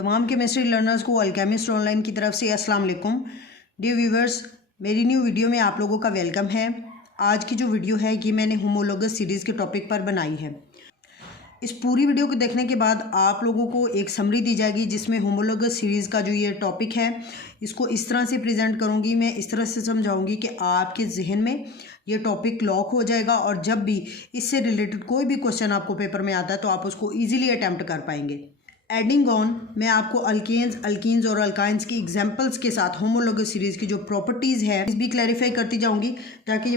तमाम chemistry learners को alchemist online की तरफ से अस्सलाम वालेकुम। डियर व्यूवर्स, मेरी न्यू वीडियो में आप लोगों का वेलकम है। आज की जो वीडियो है ये मैंने होमोलोगस सीरीज़ के टॉपिक पर बनाई है। इस पूरी वीडियो को देखने के बाद आप लोगों को एक समरी दी जाएगी जिसमें होमोलोगस सीरीज़ का जो ये टॉपिक है इसको इस तरह से प्रेजेंट करूँगी, मैं इस तरह से समझाऊँगी कि आपके जहन में ये टॉपिक लॉक हो जाएगा और जब भी इससे रिलेटेड कोई भी क्वेश्चन आपको पेपर में आता है तो आप उसको ईजिली अटैम्प्ट कर पाएंगे। एडिंग ऑन, मैं आपको अल्कीन्स और अल्काइंस की एग्जांपल्स के साथ होमोलोगस सीरीज़ की जो प्रॉपर्टीज़ है इस भी क्लैरिफाई करती जाऊँगी ताकि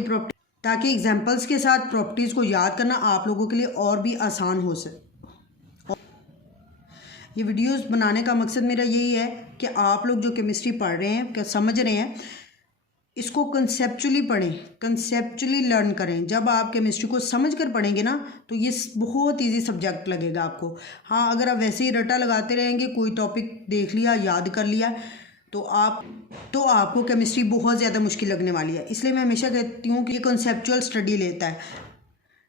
एग्जांपल्स के साथ प्रॉपर्टीज़ को याद करना आप लोगों के लिए और भी आसान हो सके। ये वीडियोस बनाने का मकसद मेरा यही है कि आप लोग जो केमिस्ट्री पढ़ रहे हैं, क्या समझ रहे हैं, इसको कंसेप्चुअली पढ़ें, कंसेप्चुअली लर्न करें। जब आप केमिस्ट्री को समझ कर पढ़ेंगे ना तो ये बहुत इजी सब्जेक्ट लगेगा आपको। हाँ, अगर आप वैसे ही रट्टा लगाते रहेंगे, कोई टॉपिक देख लिया, याद कर लिया, तो आपको केमिस्ट्री बहुत ज़्यादा मुश्किल लगने वाली है। इसलिए मैं हमेशा कहती हूँ कि ये कंसेप्चुअल स्टडी लेता है,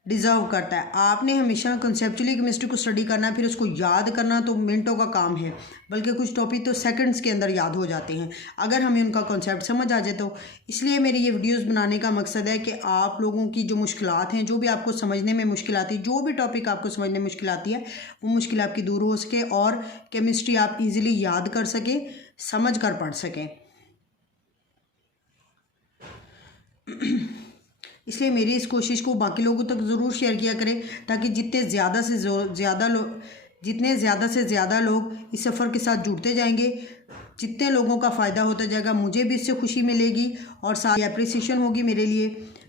डिज़र्व करता है। आपने हमेशा कंसेप्चुअली केमिस्ट्री को स्टडी करना है, फिर उसको याद करना तो मिनटों का काम है, बल्कि कुछ टॉपिक तो सेकंड्स के अंदर याद हो जाते हैं अगर हमें उनका कॉन्सेप्ट समझ आ जाए तो। इसलिए मेरी ये वीडियोस बनाने का मकसद है कि आप लोगों की जो मुश्किलात हैं, जो भी आपको समझने में मुश्किल आती है, जो भी टॉपिक आपको समझने में मुश्किल आती है, वो मुश्किल आपकी दूर हो सके और केमिस्ट्री आप ईज़िली याद कर सकें, समझ कर पढ़ सकें। इसलिए मेरी इस कोशिश को बाकी लोगों तक ज़रूर शेयर किया करें ताकि जितने ज़्यादा से ज़्यादा लोग इस सफ़र के साथ जुड़ते जाएंगे, जितने लोगों का फ़ायदा होता जाएगा, मुझे भी इससे खुशी मिलेगी और साथ ही एप्रिसिएशन होगी मेरे लिए।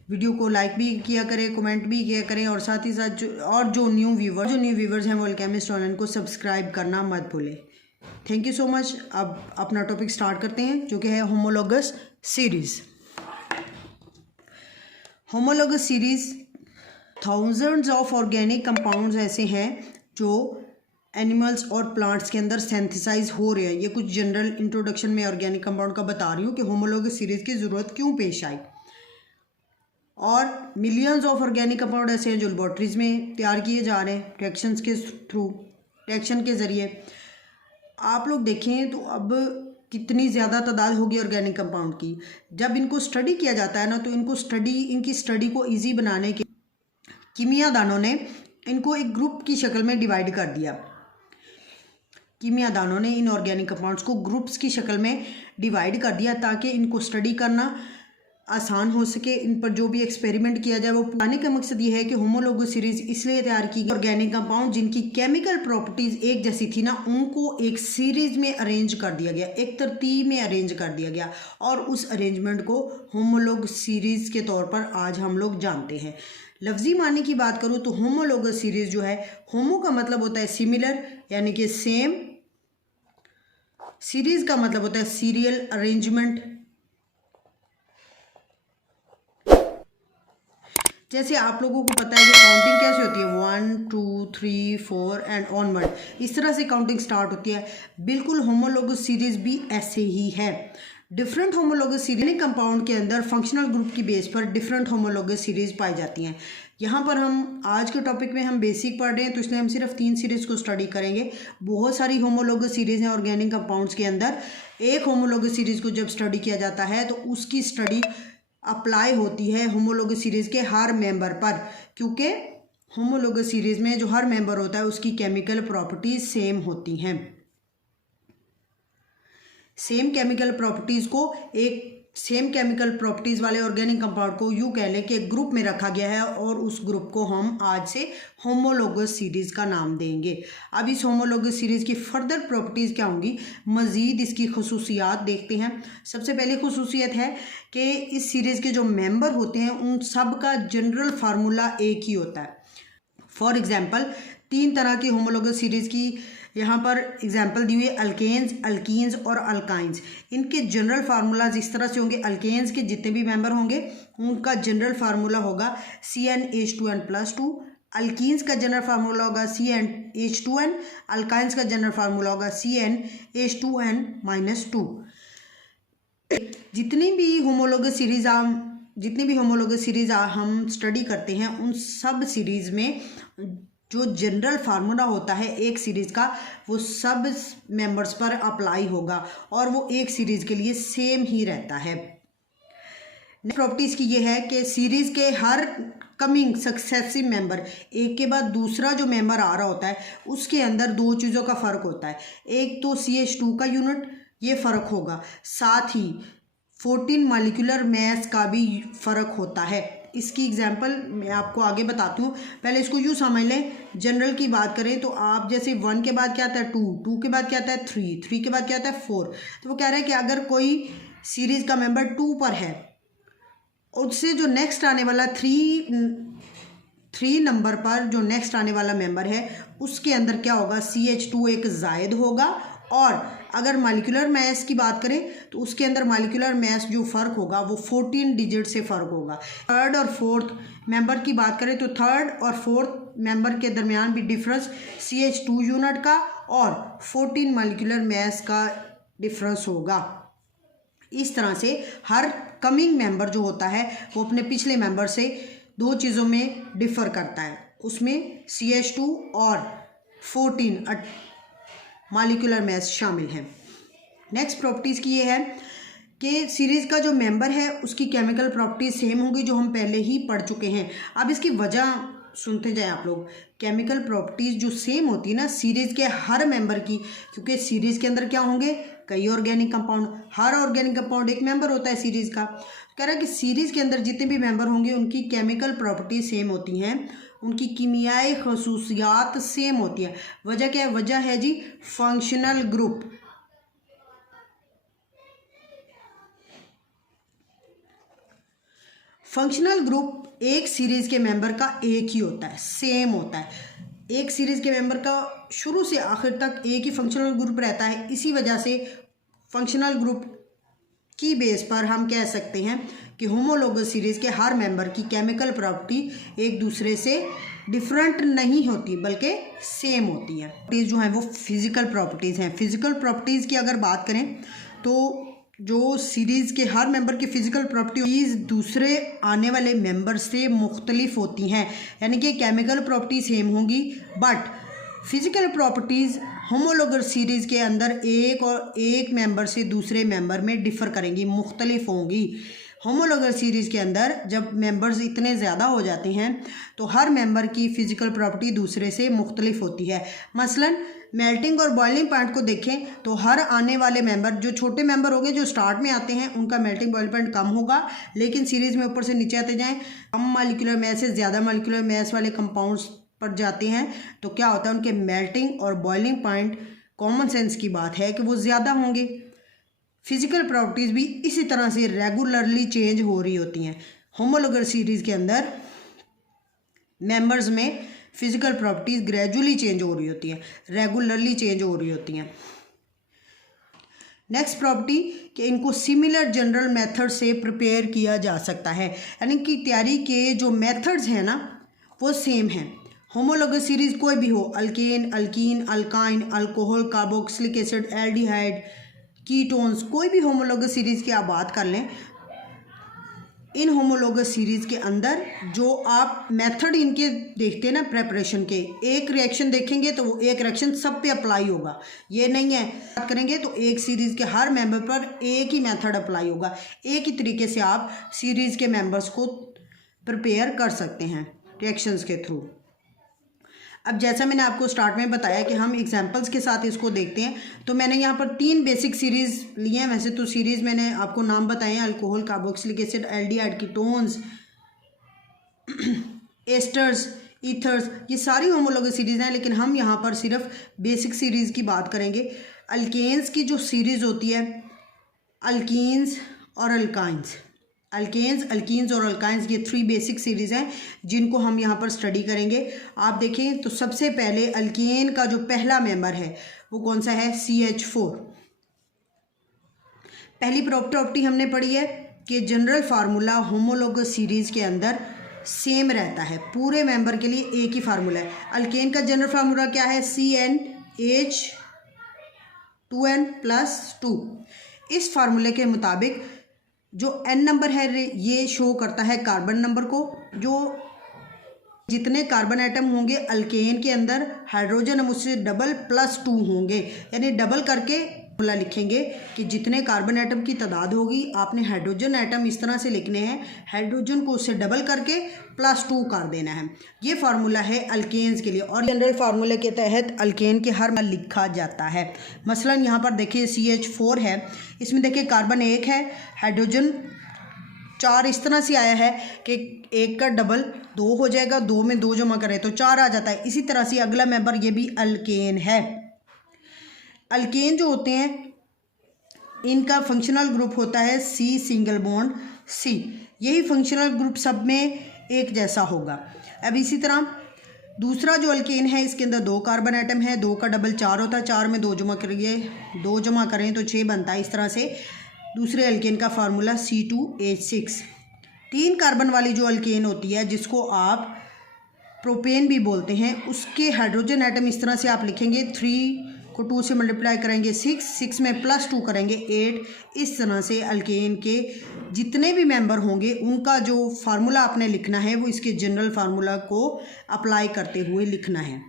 वीडियो को लाइक भी किया करें, कमेंट भी किया करें और साथ ही साथ जो न्यू व्यूवर्स हैं वो अल्केमिस्ट ऑनलाइन को सब्सक्राइब करना मत भूलें। Thank you so much. अब अपना टॉपिक स्टार्ट करते हैं जो कि है homologous series. Homologous series, thousands of organic compounds ऐसे हैं जो एनिमल्स और प्लांट्स के अंदर सिंथेसाइज हो रहे हैं। ये कुछ जनरल इंट्रोडक्शन में ऑर्गेनिक कंपाउंड का बता रही हूँ कि होमोलोगस सीरीज़ की ज़रूरत क्यों पेश आई। और मिलियंस ऑफ ऑर्गेनिक कंपाउंड ऐसे हैं जो लेबॉर्ट्रीज़ में तैयार किए जा रहे हैं रिएक्शन के ज़रिए। आप लोग देखें तो अब कितनी ज़्यादा तादाद होगी ऑर्गेनिक कंपाउंड की। जब इनको स्टडी किया जाता है ना तो इनकी स्टडी को इजी बनाने के कीमियादानों ने इनको एक ग्रुप की शक्ल में डिवाइड कर दिया। कीमियादानों ने इन ऑर्गेनिक कंपाउंड्स को ग्रुप्स की शक्ल में डिवाइड कर दिया ताकि इनको स्टडी करना आसान हो सके, इन पर जो भी एक्सपेरिमेंट किया जाए वो। बताने का मकसद ये है कि होमोलोगस सीरीज़ इसलिए तैयार की गई, ऑर्गेनिक कंपाउंड जिनकी केमिकल प्रॉपर्टीज़ एक जैसी थी ना, उनको एक सीरीज़ में अरेंज कर दिया गया, एक तरतीब में अरेंज कर दिया गया और उस अरेंजमेंट को होमोलोगस सीरीज़ के तौर पर आज हम लोग जानते हैं। लफ्ज़ी मानी की बात करूँ तो होमोलोगस सीरीज़ जो है, होमो का मतलब होता है सिमिलर यानी कि सेम, सीरीज़ का मतलब होता है सीरियल अरेंजमेंट। जैसे आप लोगों को पता है कि काउंटिंग कैसे होती है, 1 2 3 4 एंड ऑनवर्ड, इस तरह से काउंटिंग स्टार्ट होती है। बिल्कुल होमोलोगस सीरीज़ भी ऐसे ही है। डिफरेंट होमोलोगस सीरीज कंपाउंड के अंदर फंक्शनल ग्रुप की बेस पर डिफरेंट होमोलोगस सीरीज पाई जाती हैं। यहाँ पर हम आज के टॉपिक में हम बेसिक पढ़ रहे हैं तो इसलिए हम सिर्फ 3 सीरीज़ को स्टडी करेंगे। बहुत सारी होमोलोगस सीरीज़ हैं ऑर्गेनिक कंपाउंड्स के अंदर। एक होमोलोगस सीरीज़ को जब स्टडी किया जाता है तो उसकी स्टडी अप्लाई होती है होमोलोगस सीरीज़ के हर मेंबर पर, क्योंकि होमोलोगस सीरीज़ में जो हर मेंबर होता है उसकी केमिकल प्रॉपर्टीज़ सेम होती हैं। सेम केमिकल प्रॉपर्टीज़ वाले ऑर्गेनिक कंपाउंड को यूँ कह लें कि एक ग्रुप में रखा गया है और उस ग्रुप को हम आज से होमोलोगस सीरीज़ का नाम देंगे। अब इस होमोलोगस सीरीज़ की फर्दर प्रॉपर्टीज़ क्या होंगी, मज़ीद इसकी खुसूसियात देखते हैं। सबसे पहले खुसूसियत है कि इस सीरीज़ के जो मेंबर होते हैं उन सब का जनरल फार्मूला एक ही होता है। फॉर एग्ज़ाम्पल 3 तरह की होमोलोगस सीरीज़ की यहाँ पर एग्जाम्पल दी हुई है, अल्केन्स, अल्कीन्स और अल्काइंस। इनके जनरल फार्मूलाज इस तरह से होंगे। अल्केन्स के जितने भी मेंबर होंगे उनका जनरल फार्मूला होगा CnH2n+2। अल्कीन्स का जनरल फार्मूला होगा CnH2n। अल्काइंस का जनरल फार्मूला होगा CnH2n-2। जितनी भी होमोलोगस सीरीज़ हम स्टडी करते हैं उन सब सीरीज़ में जो जनरल फार्मूला होता है एक सीरीज़ का वो सब मेंबर्स पर अप्लाई होगा और वो एक सीरीज़ के लिए सेम ही रहता है। प्रॉपर्टीज़ की ये है कि सीरीज़ के हर कमिंग सक्सेसिव मेंबर, एक के बाद दूसरा जो मेंबर आ रहा होता है उसके अंदर दो चीज़ों का फ़र्क होता है। एक तो CH2 का यूनिट, ये फ़र्क होगा, साथ ही 14 मॉलिक्यूलर मास का भी फ़र्क होता है। इसकी एग्जांपल मैं आपको आगे बताती हूँ, पहले इसको यूँ समझ लें। जनरल की बात करें तो आप जैसे 1 के बाद क्या आता है 2, 2 के बाद क्या आता है 3, 3 के बाद क्या आता है 4। तो वो कह रहे हैं कि अगर कोई सीरीज़ का मेंबर 2 पर है, उससे जो नेक्स्ट आने वाला 3 नंबर पर जो नेक्स्ट आने वाला मेंबर है उसके अंदर क्या होगा, CH2 एक जायद होगा। और अगर मॉलिक्यूलर मास की बात करें तो उसके अंदर मॉलिक्यूलर मास जो फ़र्क होगा वो 14 डिजिट से फ़र्क होगा। थर्ड और फोर्थ मेंबर की बात करें तो थर्ड और फोर्थ मेंबर के दरमियान भी डिफरेंस CH2 यूनिट का और 14 मॉलिक्यूलर मास का डिफरेंस होगा। इस तरह से हर कमिंग मेंबर जो होता है वो अपने पिछले मेंबर से दो चीज़ों में डिफ़र करता है, उसमें CH2 और 14 मॉलिक्यूलर मास शामिल हैं। नेक्स्ट प्रॉपर्टीज़ की ये है कि सीरीज़ का जो मेंबर है उसकी केमिकल प्रॉपर्टीज़ सेम होंगी जो हम पहले ही पढ़ चुके हैं। अब इसकी वजह सुनते जाएं आप लोग। केमिकल प्रॉपर्टीज़ जो सेम होती है ना सीरीज़ के हर मेंबर की, क्योंकि सीरीज़ के अंदर क्या होंगे, कई ऑर्गेनिक कंपाउंड, हर ऑर्गेनिक कंपाउंड एक मेंबर होता है सीरीज़ का। कह रहा है कि सीरीज़ के अंदर जितने भी मेंबर होंगे उनकी केमिकल प्रॉपर्टीज सेम होती हैं, उनकी कीमियाई खसूसियात सेम होती है। वजह क्या है, वजह है जी फंक्शनल ग्रुप। फंक्शनल ग्रुप एक सीरीज़ के मेंबर का एक ही होता है, सेम होता है। एक सीरीज़ के मेंबर का शुरू से आखिर तक एक ही फंक्शनल ग्रुप रहता है। इसी वजह से फंक्शनल ग्रुप की बेस पर हम कह सकते हैं कि होमोलोगस सीरीज़ के हर मेंबर की केमिकल प्रॉपर्टी एक दूसरे से डिफरेंट नहीं होती बल्कि सेम होती है। प्रॉपर्टीज़ जो हैं वो फिज़िकल प्रॉपर्टीज़ हैं। फिज़िकल प्रॉपर्टीज़ की अगर बात करें तो जो सीरीज़ के हर मेंबर की फ़िज़िकल प्रॉपर्टीज़ दूसरे आने वाले मेंबर से मुख्तलिफ होती हैं, यानी कि केमिकल प्रॉपर्टी सेम होंगी but physical properties homologous series के अंदर एक मेंबर से दूसरे मेंबर में डिफ़र करेंगी, मुख्तलिफ होंगी। होमोलोगस सीरीज़ के अंदर जब मेंबर्स इतने ज़्यादा हो जाते हैं तो हर मेंबर की फ़िज़िकल प्रॉपर्टी दूसरे से मुख्तलिफ होती है। मसलन मेल्टिंग और बॉइलिंग पॉइंट को देखें तो हर आने वाले मेंबर, जो छोटे मेंबर होंगे जो स्टार्ट में आते हैं उनका मेल्टिंग बॉइलिंग पॉइंट कम होगा, लेकिन सीरीज़ में ऊपर से नीचे आते जाएँ कम मॉलिक्यूलर मास से ज़्यादा मॉलिक्यूलर मास वाले कंपाउंड्स पर जाते हैं तो क्या होता है, उनके मेल्टिंग और बॉइलिंग पॉइंट कॉमन सेंस की बात है कि वो ज़्यादा होंगे। फिज़िकल प्रॉपर्टीज़ भी इसी तरह से रेगुलरली चेंज हो रही होती हैं। होमोलोगस सीरीज़ के अंदर मेंबर्स में फिज़िकल प्रॉपर्टीज़ ग्रेजुअली चेंज हो रही होती हैं, रेगुलरली चेंज हो रही होती हैं। नेक्स्ट प्रॉपर्टी कि इनको सिमिलर जनरल मेथड से प्रिपेयर किया जा सकता है, यानी कि तैयारी के जो मेथड्स हैं ना वो सेम हैं। होमोलोगस सीरीज़ कोई भी हो, alkane, alkyne, alkyne, alcohol, carboxylic acid, aldehyde, ketones, कोई भी होमोलोगस सीरीज़ की आप बात कर लें, इन होमोलोगस सीरीज़ के अंदर जो आप मेथड इनके देखते हैं ना प्रेपरेशन के, एक रिएक्शन देखेंगे तो वो एक रिएक्शन सब पे अप्लाई होगा। ये नहीं है बात करेंगे तो एक सीरीज़ के हर मेंबर पर एक ही मेथड अप्लाई होगा। एक ही तरीके से आप सीरीज़ के मेंबर्स को प्रिपेयर कर सकते हैं रिएक्शंस के थ्रू। अब जैसा मैंने आपको स्टार्ट में बताया कि हम एग्जांपल्स के साथ इसको देखते हैं, तो मैंने यहाँ पर 3 बेसिक सीरीज़ लिए हैं। वैसे तो सीरीज़ मैंने आपको नाम बताए हैं, alcohol, carboxylic acid, aldehyde, ketones, asters, ethers, ये सारी होमोलोगस सीरीज़ हैं, लेकिन हम यहाँ पर सिर्फ बेसिक सीरीज़ की बात करेंगे। अल्केन्स की जो सीरीज़ होती है, अल्कीन्स और अल्काइंस, अल्कीन्स और अल्काइंस, ये 3 बेसिक सीरीज़ हैं जिनको हम यहाँ पर स्टडी करेंगे। आप देखें तो सबसे पहले अल्केन का जो पहला मेंबर है वो कौन सा है, CH4। पहली प्रॉपर्टी हमने पढ़ी है कि जनरल फार्मूला होमोलोगस सीरीज़ के अंदर सेम रहता है, पूरे मेंबर के लिए एक ही फार्मूला है। अल्केन का जनरल फार्मूला क्या है, CnH2n+2। इस फार्मूले के मुताबिक जो n नंबर है ये शो करता है कार्बन नंबर को, जो जितने कार्बन एटम होंगे अल्केन के अंदर, हाइड्रोजन हम उससे डबल +2 होंगे, यानी डबल करके फॉर्मूला लिखेंगे कि जितने कार्बन एटम की तादाद होगी आपने हाइड्रोजन एटम इस तरह से लिखने हैं, हाइड्रोजन को उससे डबल करके +2 कर देना है। ये फार्मूला है अल्केन्स के लिए और जनरल फार्मूले के तहत अल्केन के हर में लिखा जाता है। मसलन यहाँ पर देखिए CH4 है, इसमें देखिए कार्बन 1 है, हाइड्रोजन 4 इस तरह से आया है कि 1 का डबल 2 हो जाएगा, 2 में 2 जमा करें तो 4 आ जाता है। इसी तरह से अगला मेंबर ये भी अल्केन है। अल्केन जो होते हैं इनका फंक्शनल ग्रुप होता है C सिंगल बॉन्ड C। यही फंक्शनल ग्रुप सब में एक जैसा होगा। अब इसी तरह दूसरा जो अल्केन है इसके अंदर 2 कार्बन एटम है, 2 का डबल 4 होता है, 4 में 2 जमा करिए, 2 जमा करें तो 6 बनता है। इस तरह से दूसरे अल्केन का फार्मूला C2H6। 3 कार्बन वाली जो अल्केन होती है जिसको आप प्रोपेन भी बोलते हैं, उसके हाइड्रोजन एटम इस तरह से आप लिखेंगे, 3 को 2 से मल्टीप्लाई करेंगे 6, 6 में +2 करेंगे 8। इस तरह से अल्केन के जितने भी मेंबर होंगे उनका जो फार्मूला आपने लिखना है वो इसके जनरल फार्मूला को अप्लाई करते हुए लिखना है।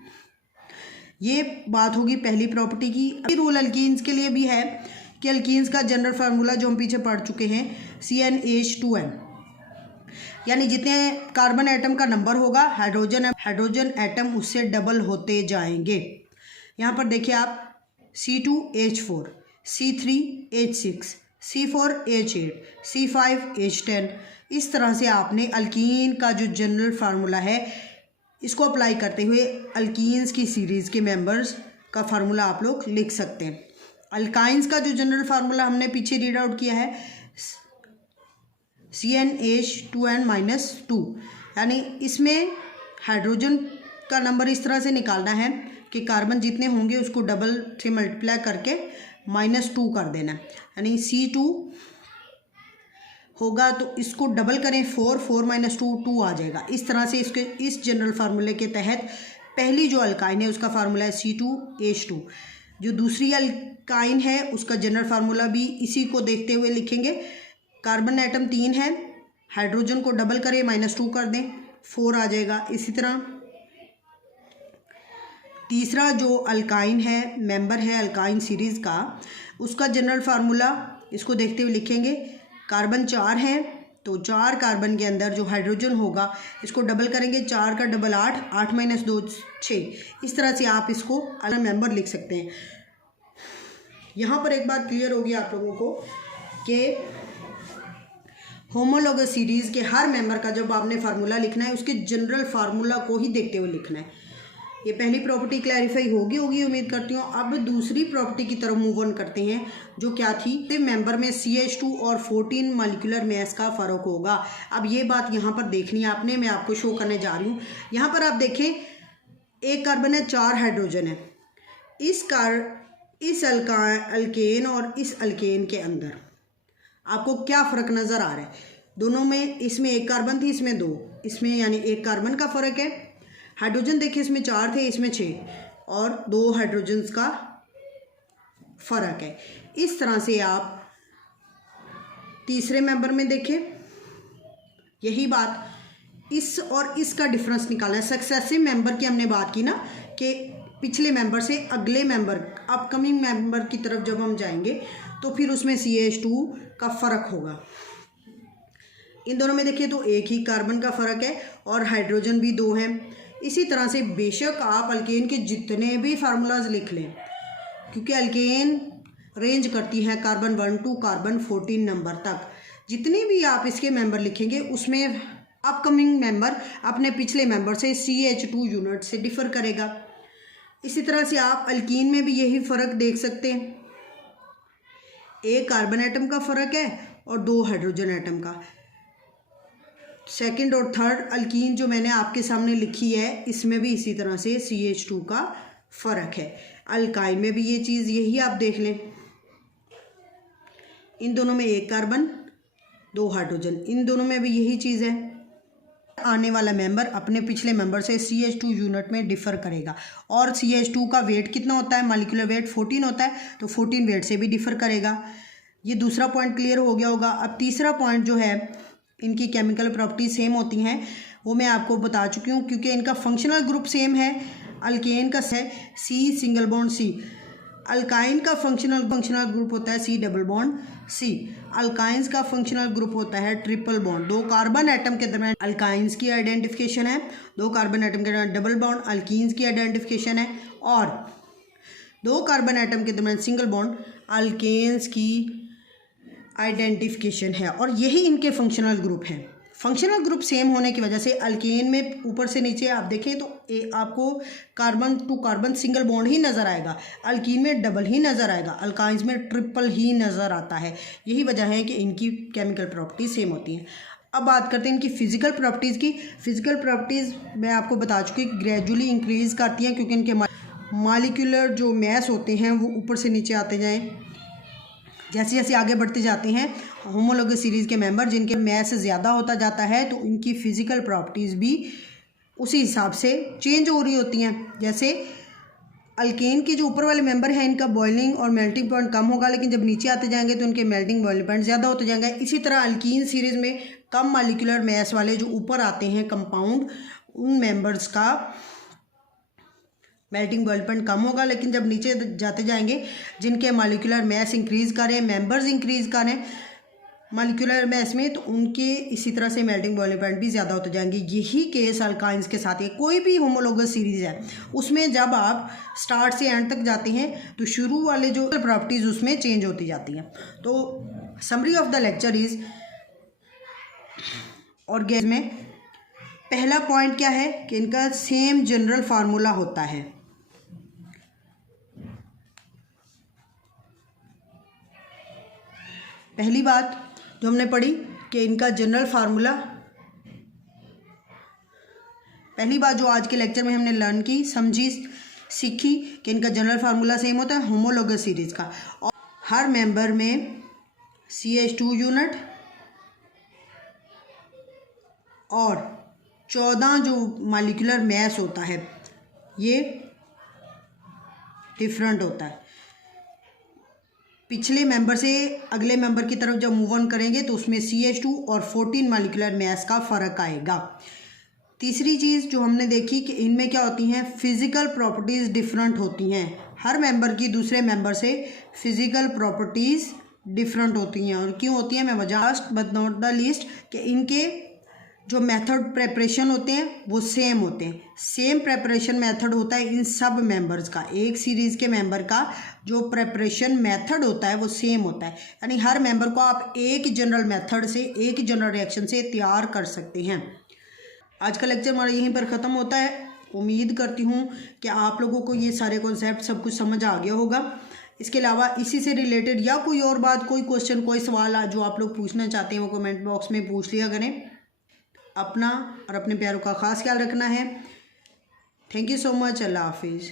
ये बात होगी पहली प्रॉपर्टी की। रूल अल्कीन्स के लिए भी है कि अल्कीन्स का जनरल फार्मूला जो हम पीछे पढ़ चुके हैं CnH2n, यानी जितने कार्बन एटम का नंबर होगा हाइड्रोजन एटम उससे डबल होते जाएंगे। यहाँ पर देखिए आप C2H4, C3H6, C4H8, C5H10। इस तरह से आपने अल्कीन का जो जनरल फार्मूला है इसको अप्लाई करते हुए अल्कीन्स की सीरीज़ के मेंबर्स का फार्मूला आप लोग लिख सकते हैं। अल्काइंस का जो जनरल फार्मूला हमने पीछे रीड आउट किया है CnH2n-2, यानी इसमें हाइड्रोजन का नंबर इस तरह से निकालना है कि कार्बन जितने होंगे उसको डबल से मल्टीप्लाई करके -2 कर देना, यानी C2 होगा तो इसको डबल करें 4 -2 2 आ जाएगा। इस तरह से इस जनरल फार्मूले के तहत पहली जो अल्काइन है उसका फार्मूला है C2H2। जो दूसरी अल्काइन है उसका जनरल फार्मूला भी इसी को देखते हुए लिखेंगे। कार्बन एटम 3 है, हाइड्रोजन को डबल करें -2 कर दें 4 आ जाएगा। इसी तरह तीसरा जो अल्काइन है मेंबर है अल्काइन सीरीज़ का, उसका जनरल फार्मूला इसको देखते हुए लिखेंगे। कार्बन 4 है तो 4 कार्बन के अंदर जो हाइड्रोजन होगा इसको डबल करेंगे, 4 का डबल 8, 8 - 2 6। इस तरह से आप इसको अलग मेंबर लिख सकते हैं। यहाँ पर एक बात क्लियर होगी आप लोगों को कि होमोलोगस सीरीज़ के हर मेंबर का जब आपने फार्मूला लिखना है उसके जनरल फार्मूला को ही देखते हुए लिखना है। ये पहली प्रॉपर्टी क्लैरिफाई होगी उम्मीद करती हूँ। अब दूसरी प्रॉपर्टी की तरफ मूव ऑन करते हैं जो क्या थी, मेंबर में CH2 और 14 मॉलिक्यूलर मास का फ़र्क होगा। अब ये बात यहाँ पर देखनी है आपने, मैं आपको शो करने जा रही हूँ। यहाँ पर आप देखें 1 कार्बन है, 4 हाइड्रोजन है। इस अल्केन और इस अल्केन के अंदर आपको क्या फ़र्क नज़र आ रहा है? दोनों में, इसमें 1 कार्बन थी, इसमें 2, इसमें यानी 1 कार्बन का फ़र्क है। हाइड्रोजन देखिए इसमें 4 थे, इसमें 6 और 2 हाइड्रोजन्स का फ़र्क है। इस तरह से आप तीसरे मेंबर में देखें, यही बात इस और इसका डिफरेंस निकालना है। सक्सेसिव मेंबर की हमने बात की ना कि पिछले मेंबर से अगले मेंबर अपकमिंग मेंबर की तरफ जब हम जाएंगे तो फिर उसमें CH2 का फ़र्क होगा। इन दोनों में देखिए तो 1 ही कार्बन का फ़र्क है और हाइड्रोजन भी 2 है। इसी तरह से बेशक आप अल्केन के जितने भी फार्मूलाज लिख लें, क्योंकि अल्केन रेंज करती है कार्बन 1 to कार्बन 14 नंबर तक, जितने भी आप इसके मेंबर लिखेंगे उसमें अपकमिंग मेंबर अपने पिछले मेंबर से CH2 यूनिट से डिफ़र करेगा। इसी तरह से आप अल्कीन में भी यही फ़र्क देख सकते हैं, 1 कार्बन एटम का फ़र्क है और 2 हाइड्रोजन एटम का। सेकंड और थर्ड अल्कीन जो मैंने आपके सामने लिखी है इसमें भी इसी तरह से CH2 का फ़र्क है। अल्काइन में भी ये चीज़ यही आप देख लें, इन दोनों में 1 कार्बन 2 हाइड्रोजन, इन दोनों में भी यही चीज़ है। आने वाला मेंबर अपने पिछले मेंबर से CH2 यूनिट में डिफ़र करेगा और CH2 का वेट कितना होता है, मॉलिक्यूलर वेट 14 होता है, तो 14 वेट से भी डिफ़र करेगा। ये दूसरा पॉइंट क्लियर हो गया होगा। अब तीसरा पॉइंट जो है, इनकी केमिकल प्रॉपर्टी सेम होती हैं, वो मैं आपको बता चुकी हूँ, क्योंकि इनका फंक्शनल ग्रुप सेम है। अल्केन का है C single bond C, alkyne का फंक्शनल ग्रुप होता है C double bond C, alkynes का फंक्शनल ग्रुप होता है ट्रिपल बॉन्ड। दो कार्बन एटम के दरमियान अल्काइंस की आइडेंटिफिकेशन है, दो कार्बन एटम के दरमियान डबल बॉन्ड अल्कीन्स की आइडेंटिफिकेशन है, और दो कार्बन एटम के दरमियान सिंगल बॉन्ड अल्केन्स की आइडेंटिफिकेशन है। और यही इनके फंक्शनल ग्रुप हैं। फंक्शनल ग्रुप सेम होने की वजह से अल्केन में ऊपर से नीचे आप देखें तो आपको carbon to carbon single bond ही नज़र आएगा, अल्कीन में डबल ही नज़र आएगा, अल्काइंस में ट्रिपल ही नज़र आता है। यही वजह है कि इनकी केमिकल प्रॉपर्टीज सेम होती हैं। अब बात करते हैं इनकी फ़िज़िकल प्रॉपर्टीज़ की। फ़िज़िकल प्रॉपर्टीज़ मैं आपको बता चुकी, ग्रेजुअली इंक्रीज़ करती हैं, क्योंकि इनके मॉलिक्यूलर जो मैस होते हैं वो ऊपर से नीचे आते जाएँ। जैसे जैसे आगे बढ़ते जाते हैं होमोलोगस सीरीज़ के मेंबर जिनके मैस ज़्यादा होता जाता है, तो इनकी फ़िज़िकल प्रॉपर्टीज़ भी उसी हिसाब से चेंज हो रही होती हैं। जैसे अल्केन के जो ऊपर वाले मेंबर हैं इनका बॉइलिंग और मेल्टिंग पॉइंट कम होगा, लेकिन जब नीचे आते जाएंगे तो इनके मेल्टिंग बॉइलिंग पॉइंट ज़्यादा होते जाएंगे। इसी तरह अल्कीन सीरीज़ में कम मॉलिक्यूलर मैस वाले जो ऊपर आते हैं कंपाउंड, उन मेंबर्स का मेल्टिंग बॉइलिंग पॉइंट कम होगा, लेकिन जब नीचे जाते जाएंगे जिनके मॉलिक्यूलर मैस इंक्रीज़ करें, मेंबर्स इंक्रीज़ करें मॉलिक्यूलर मैस में, तो उनके इसी तरह से मेल्टिंग बॉइलिंग पॉइंट भी ज़्यादा होते जाएंगे। यही केस अल्काइंस के साथ है। कोई भी होमोलोगस सीरीज़ है उसमें जब आप स्टार्ट से एंड तक जाते हैं तो शुरू वाले जो प्रॉपर्टीज़ उसमें चेंज होती जाती हैं। तो summary of the lecture is organism में पहला पॉइंट क्या है कि इनका सेम जनरल फार्मूला होता है। पहली बात जो हमने पढ़ी कि इनका जनरल फार्मूला, पहली बात जो आज के लेक्चर में हमने लर्न की, समझी, सीखी कि इनका जनरल फार्मूला सेम होता है होमोलोगस सीरीज़ का। और हर मेंबर में CH2 यूनिट और 14 जो मॉलिक्यूलर मैस होता है ये डिफरेंट होता है। पिछले मेंबर से अगले मेंबर की तरफ जब मूव ऑन करेंगे तो उसमें CH2 और 14 मॉलिक्यूलर मैस का फ़र्क आएगा। तीसरी चीज़ जो हमने देखी कि इनमें क्या होती हैं, फिज़िकल प्रॉपर्टीज़ डिफरेंट होती हैं। हर मेंबर की दूसरे मेंबर से फिज़िकल प्रॉपर्टीज़ डिफरेंट होती हैं। और क्यों होती हैं, मैं वजह last but not the least कि इनके जो मेथड प्रेपरेशन होते हैं वो सेम होते हैं। सेम प्रेपरेशन मेथड होता है इन सब मेंबर्स का। एक सीरीज़ के मेंबर का जो प्रेपरेशन मेथड होता है वो सेम होता है, यानी हर मेंबर को आप एक जनरल मेथड से, एक जनरल रिएक्शन से तैयार कर सकते हैं। आज का लेक्चर हमारा यहीं पर ख़त्म होता है। उम्मीद करती हूँ कि आप लोगों को ये सारे कॉन्सेप्ट सब कुछ समझ आ गया होगा। इसके अलावा इसी से रिलेटेड या कोई और बात, कोई क्वेश्चन, कोई सवाल जो आप लोग पूछना चाहते हैं वो कमेंट बॉक्स में पूछ लिया करें। अपना और अपने प्यारों का ख़ास ख्याल रखना है। Thank you so much. अल्लाह हाफिज़।